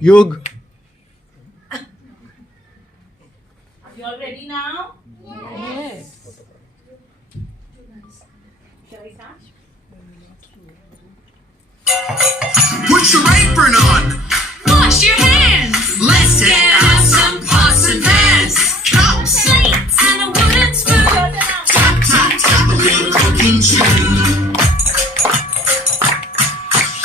Yug. Are you all ready now? Yes. Shall I start? Put your apron on. Wash your hands. Let's Get out some pots and pans. Cups. Plates and a wooden spoon. Tap, tap, tap, a little cooking tune.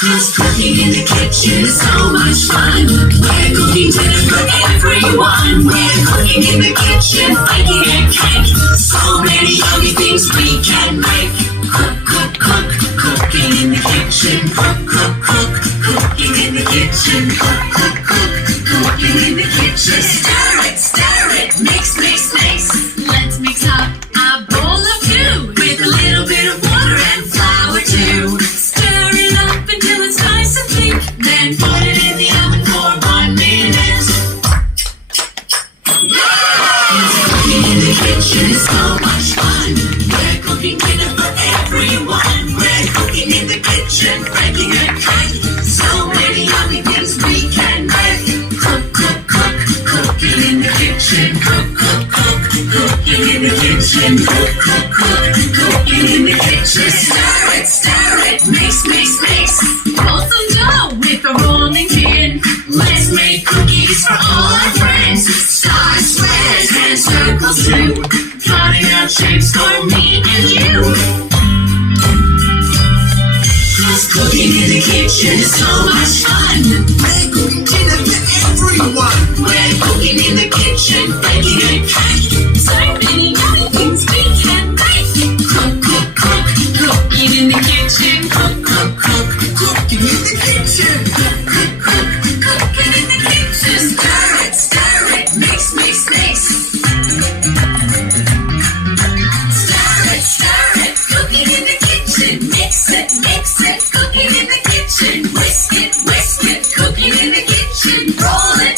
'Cause cooking in the kitchen is so much fun. We're cooking dinner for everyone. We're cooking in the kitchen, baking a cake. So many yummy things we can make. Cook, cook, cook, cooking in the kitchen. Cook, cook, cook, cooking in the kitchen. Cook, cook, cook, cooking in the kitchen. Stir it, mix, mix, mix. Let's mix up a bowl of stew With a little bit of water and flour too. Stir it up until it's nice and thick. Then put it in the oven for 1 minute. Cooking in the kitchen is so much fun. We're cooking dinner for everyone. We're cooking in the kitchen, baking a cake. So many yummy things we can make. Cook, cook, cook, cooking in the kitchen. Cook, cook, cook, cooking in the kitchen. Cook, cook, cook, cooking in the kitchen. Stir it, mix, mix, mix. Pour some dough with a rolling pin. Let's make cookies for all our friends. Stars, squares, and circles too. Cutting out shapes for me and you. 'Cause cooking in the kitchen is so much fun. We're cooking dinner for everyone. We're cooking in the kitchen, baking a cake. So many yummy things we can make. Cook, cook, cook, Cooking in the kitchen. cook, cook, cook, cooking in the kitchen. Cook, cook, cook, cooking in the kitchen. Stir it, mix, mix, mix. Stir it, cooking in the kitchen. Mix it, cooking in the kitchen. Whisk it, cooking in the kitchen. Roll it,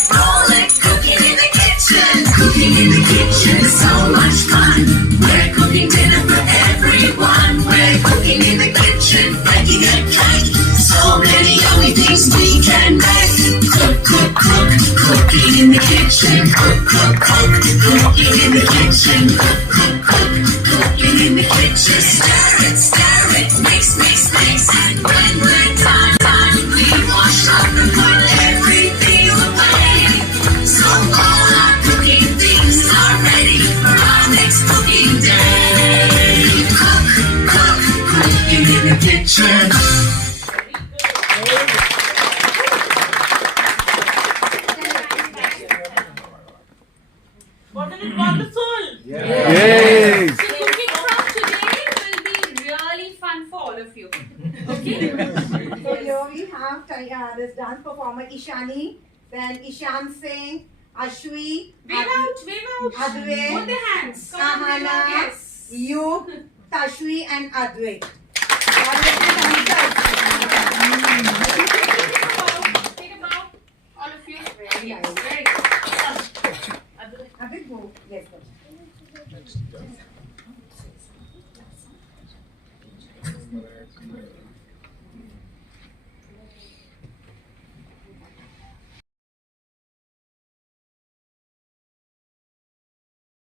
cooking in the kitchen. Cooking in the kitchen is so much fun. We're cooking dinner for everyone. We're cooking in the kitchen, baking a cake. So many yummy things we can make. Cook, cook, cook, cooking in the kitchen. Cook, cook, cook, cooking in the kitchen. Cook, cook, cook, cooking in the kitchen. Stir it, mix, mix, mix. And when we're done, we wash up and put everything away. So all our cooking things are ready for our next cooking day. Cook, cook, cooking in the kitchen. Wasn't it wonderful? Yay! So cooking from today will be really fun for all of you. Okay? So here we have this dance performer Ishani, then Ishan Singh, Ashwi, Wave out. Advait, Both the hands. Come on, wave out. Ahana, Yes. Yug, Tashwi, and Advait. Take a bow. All of you. Very nice. Very good. Advait, go. Yes, go.